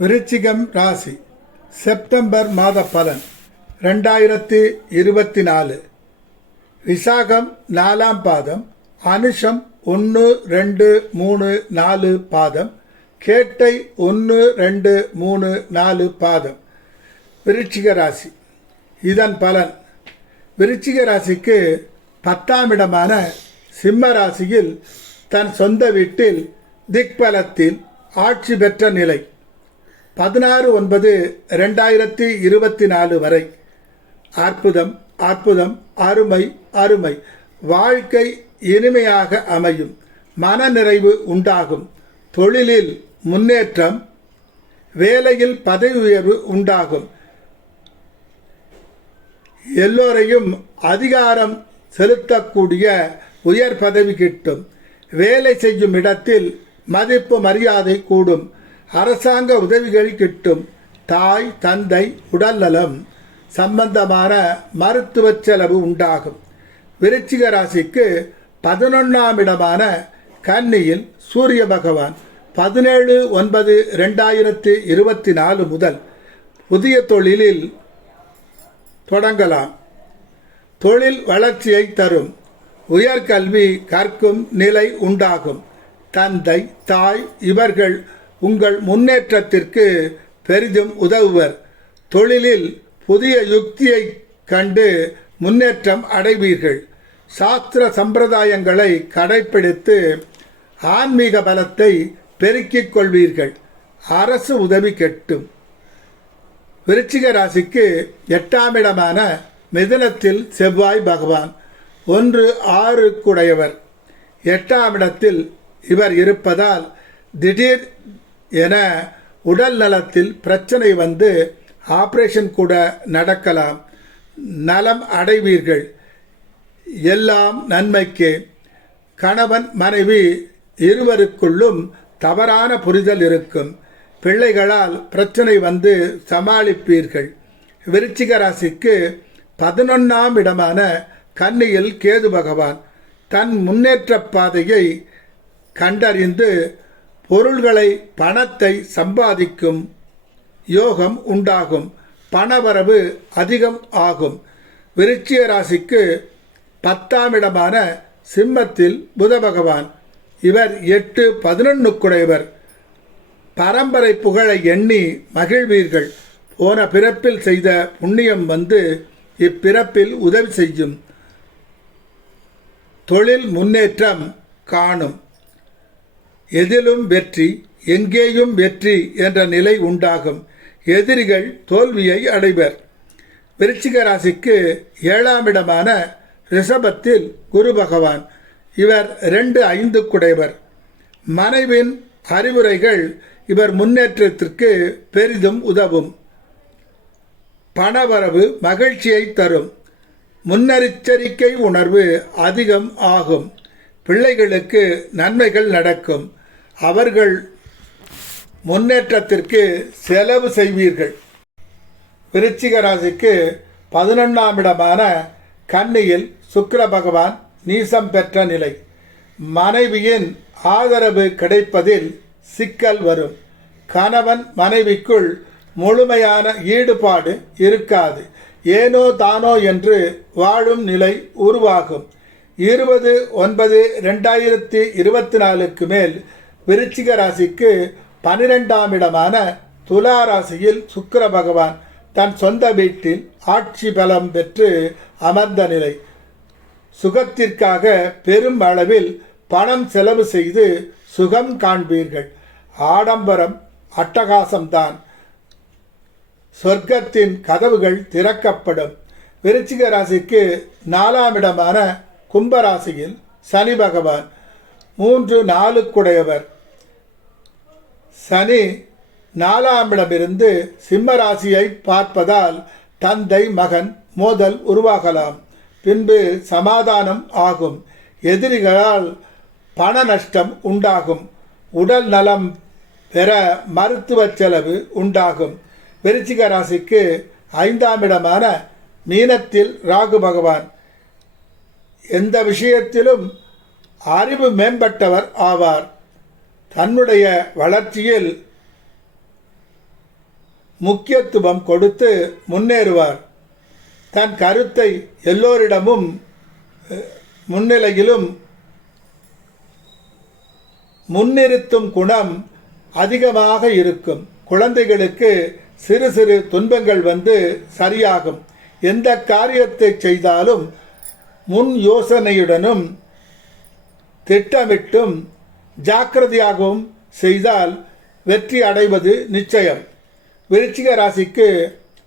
விருச்சிகம் ராசி செப்டம்பர் மாத பலன் 2024. விசாகம் 4ஆம் பாதம், அனுஷம் 1, 2, 3, 4 பாதம், கேட்டை 1, 2, 3, 4 பாதம். விருச்சிக ராசி. இதன் பலன்: விருச்சிக ராசிக்கு 10ஆம் இடமான சிம்ம ராசியில் தன் சொந்த வீட்டில் திக்பலத்தில் ஆட்சி பெற்ற நிலை. 16/9/2024 வரை. அற்புதம் அற்புதம், அருமை அருமை. வாழ்க்கை இனிமையாக அமையும், மனநிறைவு உண்டாகும், தொழிலில் முன்னேற்றம், வேலையில் பதவி உயர்வு உண்டாகும், எல்லோரையும் அதிகாரம் செலுத்தக்கூடிய உயர் பதவி கிட்டும், வேலை செய்யும் இடத்தில் மதிப்பு மரியாதை கூடும், அரசாங்க உதவிகள் கிட்டும், தாய் தந்தை உடல்நலம் சம்பந்தமான மருத்துவ செலவு உண்டாகும். விருச்சிக ராசிக்கு 11ஆம் இடமான கன்னியில் சூரிய பகவான் 17/9/2024 முதல் புதிய தொழிலில் தொடங்கலாம். தொழில் வளர்ச்சியை தரும், உயர்கல்வி கற்கும் நிலை உண்டாகும். தந்தை தாய் இவர்கள் உங்கள் முன்னேற்றத்திற்கு பெரிதும் உதவுவர். தொழிலில் புதிய யுக்தியை கண்டு முன்னேற்றம் அடைவீர்கள். சாஸ்திர சம்பிரதாயங்களை கடைப்பிடித்து ஆன்மீக பலத்தை பெருக்கிக் கொள்வீர்கள். அரசு உதவி கிட்டும். விருச்சிக ராசிக்கு 8ஆம் இடமான மிதுனத்தில் செவ்வாய் பகவான் 1/6 குடையவர். 8ஆம் இடத்தில் இவர் இருப்பதால் திடீர் என உடல் நலத்தில் பிரச்சனை வந்து ஆபரேஷன் கூட நடக்கலாம். நலம் அடைவீர்கள். எல்லாம் நன்மைக்கு. கணவன் மனைவி இருவருக்குள்ளும் தவறான புரிதல் இருக்கும். பிள்ளைகளால் பிரச்சனை வந்து சமாளிப்பீர்கள். விருச்சிக ராசிக்கு 11ஆம் இடமான கன்னியில் கேது பகவான் தன் முன்னேற்ற பாதையை கண்டறிந்து பொருள்களை பணத்தை சம்பாதிக்கும் யோகம் உண்டாகும். பணவரவு அதிகம் ஆகும். விருச்சிக ராசிக்கு 10ஆம் இடமான சிம்மத்தில் புத பகவான் இவர் 8/11 குடையவர். பரம்பரை புகழை எண்ணி மகிழ்வீர்கள். போன பிறப்பில் செய்த புண்ணியம் வந்து இப்பிறப்பில் உதவி செய்யும். தொழில் முன்னேற்றம் காணும். எதிலும் வெற்றி, எங்கேயும் வெற்றி என்ற நிலை உண்டாகும். எதிரிகள் தோல்வியை அடைவர். விருச்சிக ராசிக்கு 7ஆம் இடமான ரிஷபத்தில் குரு பகவான் இவர் 2/5 குடையவர். மனைவின் அறிவுரைகள் இவர் முன்னேற்றத்திற்கு பெரிதும் உதவும். பணவரவு மகிழ்ச்சியை தரும். முன்னெச்சரிக்கை உணர்வு அதிகம் ஆகும். பிள்ளைகளுக்கு நன்மைகள் நடக்கும். அவர்கள் முன்னேற்றத்திற்கு செலவு செய்வீர்கள். விருச்சிக ராசிக்கு 11ஆம் இடமான கன்னியில் சுக்கிர பகவான் நீசம் பெற்ற நிலை. மனைவியின் ஆதரவு கிடைப்பதில் சிக்கல் வரும். கணவன் மனைவிக்குள் முழுமையான ஈடுபாடு இருக்காது. ஏனோ தானோ என்று வாழும் நிலை உருவாகும். 20/9/2024 மேல் விருச்சிக ராசிக்கு 12ஆம் இடமான துலா ராசியில் சுக்கிர பகவான் தன் சொந்த வீட்டில் ஆட்சி பலம் பெற்று அமர்ந்த நிலை. சுகத்திற்காக பெரும் அளவில் பணம் செலவு செய்து சுகம் காண்பீர்கள். ஆடம்பரம் அட்டகாசம்தான். சொர்க்கத்தின் கதவுகள் திறக்கப்படும். விருச்சிக ராசிக்கு 4ஆம் இடமான கும்பராசியில் சனி பகவான் 3/4 குடையவர். சனி 4ஆம் இடமிருந்து சிம்ம ராசியை பார்ப்பதால் தந்தை மகன் மோதல் உருவாகலாம். பின்பு சமாதானம் ஆகும். எதிரிகளால் பண நஷ்டம் உண்டாகும். உடல் நலம் பெற மருத்துவ செலவு உண்டாகும். விருச்சிக ராசிக்கு 5ஆம் இடமான மீனத்தில் ராகு பகவான் எந்த விஷயத்திலும் அறிவு மேம்பட்டவர் ஆவார். தன்னுடைய வளர்ச்சியில் முக்கியத்துவம் கொடுத்து முன்னேறுவார். தன் கருத்தை எல்லோரிடமும் முன்னிலையிலும் முன்னிறுத்தும் குணம் அதிகமாக இருக்கும். குழந்தைகளுக்கு சிறு சிறு துன்பங்கள் வந்து சரியாகும். எந்த காரியத்தை செய்தாலும் முன் யோசனையுடனும் திட்டமிட்டும் ஜாக்கிரதையாகவும் செய்தால் வெற்றி அடைவது நிச்சயம். விருச்சிக ராசிக்கு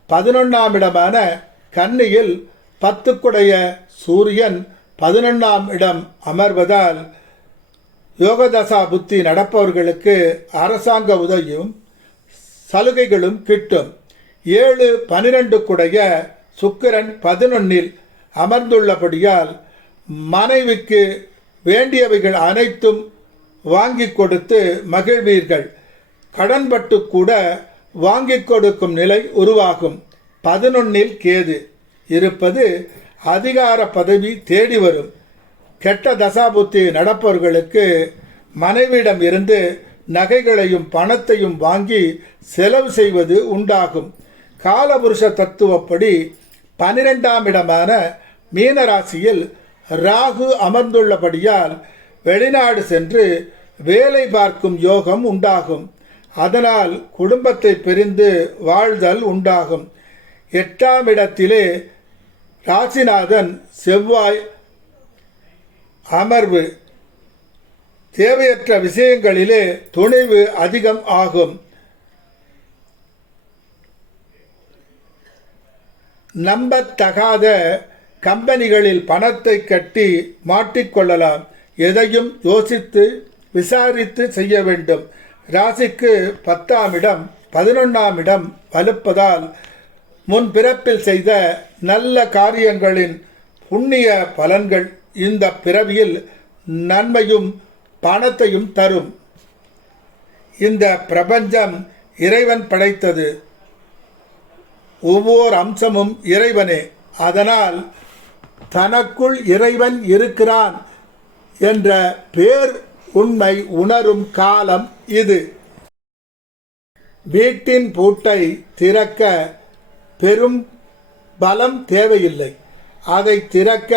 11ஆம் இடமான கன்னியில் 10 சூரியன் 11ஆம் இடம் அமர்வதால் யோகதசா புத்தி நடப்பவர்களுக்கு அரசாங்க உதவியும் சலுகைகளும் கிட்டும். 7-12 சுக்கிரன் 11இல் அமர்ந்துள்ளபடியால் மனைவிக்கு வேண்டியவைகள் அனைத்தும் வாங்கி கொடுத்து மகிழ்வீர்கள். கடன்பட்டு கூட வாங்கி கொடுக்கும் நிலை உருவாகும். 11இல் கேது இருப்பது அதிகார பதவி தேடி வரும். கெட்ட தசாபுத்தி நடப்பவர்களுக்கு மனைவியிடம் இருந்து நகைகளையும் பணத்தையும் வாங்கி செலவு செய்வது உண்டாகும். காலபுருஷ தத்துவப்படி 12ஆம் இடமான மீனராசியில் ராகு அமர்ந்துள்ளபடியால் வெளிநாடு சென்று வேலை பார்க்கும் யோகம் உண்டாகும். அதனால் குடும்பத்தை பிரிந்து வாழ்தல் உண்டாகும். 8ஆம் இடத்திலே ராசிநாதன் செவ்வாய் அமர்வு தேவையற்ற விஷயங்களிலே துணிவு அதிகம் ஆகும். நம்பத்தகாத கம்பெனிகளில் பணத்தை கட்டி மாட்டிக்கொள்ளலாம். எதையும் யோசித்து விசாரித்து செய்ய வேண்டும். ராசிக்கு 10ஆம் இடம் 11ஆம் இடம் வலுப்பதால் முன் பிறப்பில் செய்த நல்ல காரியங்களின் புண்ணிய பலன்கள் இந்த பிறவியில் நன்மையும் பணத்தையும் தரும். இந்த பிரபஞ்சம் இறைவன் படைத்தது. ஒவ்வொரு அம்சமும் இறைவனே. அதனால் தனக்குள் இறைவன் இருக்கிறான் என்ற பேர் உண்மை உணரும் காலம் இது. வீட்டின் பூட்டை திறக்க பெரும் பலம் தேவையில்லை. அதை திறக்க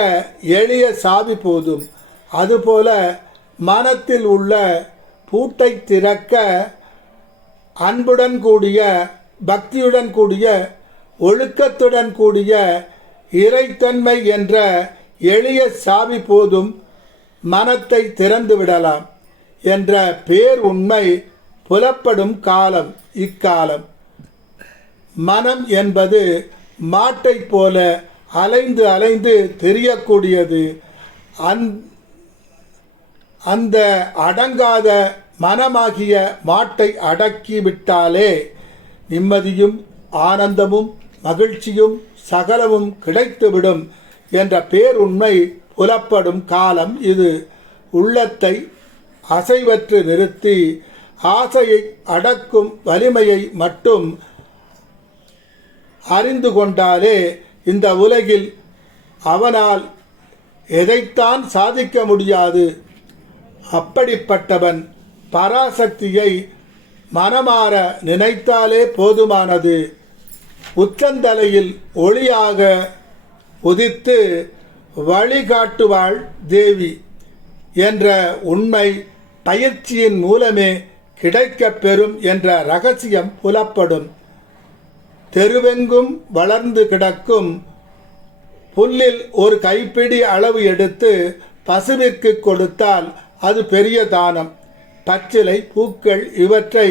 எளிய சாவி போதும். அதுபோல மனத்தில் உள்ள பூட்டை திறக்க அன்புடன் கூடிய, பக்தியுடன் கூடிய, ஒழுக்கத்துடன் கூடிய இறைத்தன்மை என்ற எளிய சாவி போதும் மனத்தை திறந்து விடலாம் என்ற பேர் உண்மை புலப்படும் காலம் இக்காலம். மனம் என்பது மாட்டை போல அலைந்து அலைந்து தெரியக்கூடியது. அந்த அடங்காத மனமாகிய மாட்டை அடக்கிவிட்டாலே நிம்மதியும் ஆனந்தமும் மகிழ்ச்சியும் சகலமும் கிடைத்துவிடும் என்ற பேருண்மை புலப்படும் காலம் இது. உள்ளத்தை அசைவற்று நிறுத்தி ஆசையை அடக்கும் வலிமையை மட்டும் அறிந்து கொண்டாலே இந்த உலகில் அவனால் எதைத்தான் சாதிக்க முடியாது. அப்படிப்பட்டவன் பராசக்தியை மனமாற நினைத்தாலே போதுமானது. உச்சந்தலையில் ஒளியாக உதித்து வழிகாட்டுவாள் தேவி என்ற உண்மை பயிற்சியின் மூலமே கிடைக்கப் பெறும் என்ற ரகசியம் புலப்படும். தெருவெங்கும் வளர்ந்து கிடக்கும் புல்லில் ஒரு கைப்பிடி அளவு எடுத்து பசுவிற்கு கொடுத்தால் அது பெரிய தானம். பச்சிலை பூக்கள் இவற்றை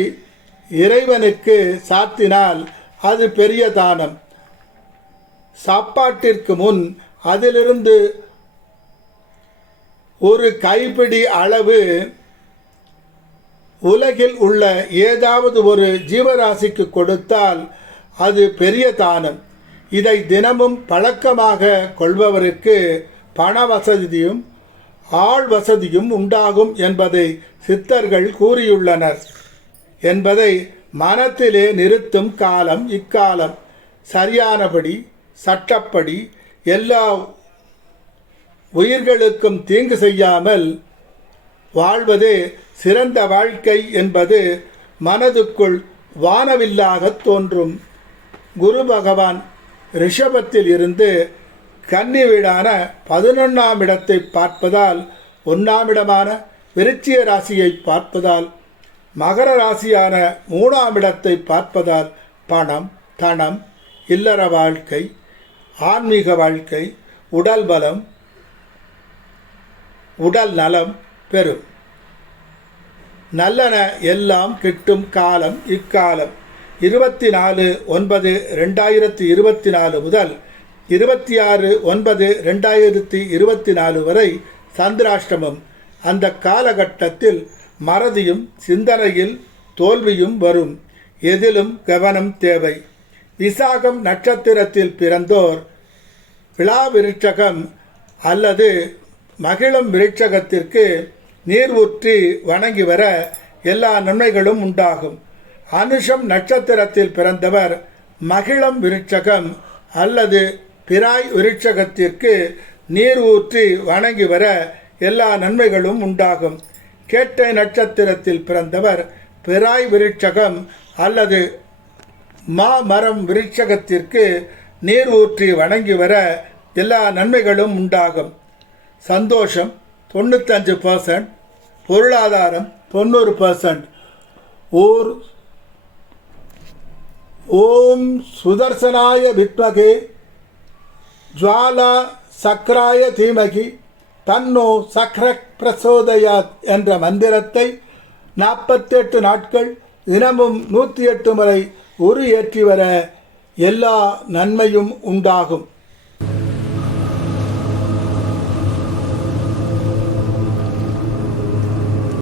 இறைவனுக்கு சாத்தினால் அது பெரிய தானம். சாப்பாட்டிற்கு முன் அதிலிருந்து ஒரு கைப்பிடி அளவு உலகில் உள்ள ஏதாவது ஒரு ஜீவராசிக்கு கொடுத்தால் அது பெரிய தானம். இதை தினமும் பழக்கமாக கொள்பவருக்கு பண வசதியும் ஆள் வசதியும் உண்டாகும் என்பதை சித்தர்கள் கூறியுள்ளனர் என்பதை மனத்திலே நிறுத்தும் காலம் இக்காலம். சரியானபடி சட்டப்படி எல்லா உயிர்களுக்கும் தீங்கு செய்யாமல் வாழ்வதே சிறந்த வாழ்க்கை என்பது மனதுக்குள் வானவில்லாக தோன்றும். குரு பகவான் ரிஷபத்தில் இருந்து கன்னி வீடான 11ஆம் இடத்தை பார்ப்பதால் 1ஆம் இடமான விருச்சிக ராசியை பார்ப்பதால் மகர ராசியான 3ஆம் இடத்தை பார்ப்பதால் பணம், தனம், இல்லற வாழ்க்கை, ஆன்மீக வாழ்க்கை, உடல் பலம், உடல் நலம் பெறும். நல்லன எல்லாம் கிட்டும் காலம் இக்காலம். 24/9/2024 முதல் 26/9/2024 வரை சந்திராஷ்டமம். அந்த காலகட்டத்தில் மறதியும் சிந்தனையில் தோல்வியும் வரும். எதிலும் கவனம் தேவை. விசாகம் நட்சத்திரத்தில் பிறந்தோர் விழா விருட்சகம் அல்லது மகிழம் விருட்சகத்திற்கு நீர் ஊற்றி வணங்கி வர எல்லா நன்மைகளும் உண்டாகும். அனுஷம் நட்சத்திரத்தில் பிறந்தவர் மகிழம் விருட்சகம் அல்லது பிராய் விருட்சகத்திற்கு நீர் ஊற்றி வணங்கி வர எல்லா நன்மைகளும் உண்டாகும். கேட்டை நட்சத்திரத்தில் பிறந்தவர் பிராய் விருட்சகம் அல்லது மாமரம் விருட்சகத்திற்கு நீர் ஊற்றி வணங்கி வர எல்லா நன்மைகளும் உண்டாகும். சந்தோஷம் 95%, பொருளாதாரம் 90%. ஓம் சுதர்சனாய வித்மகே ஜுவாலா சக்ராய தீமகி தன்னோ சக்ரக் பிரசோதயாத் என்ற மந்திரத்தை 48 நாட்கள் தினமும் 108 முறை உரு ஏற்றி வர எல்லா நன்மையும் உண்டாகும்.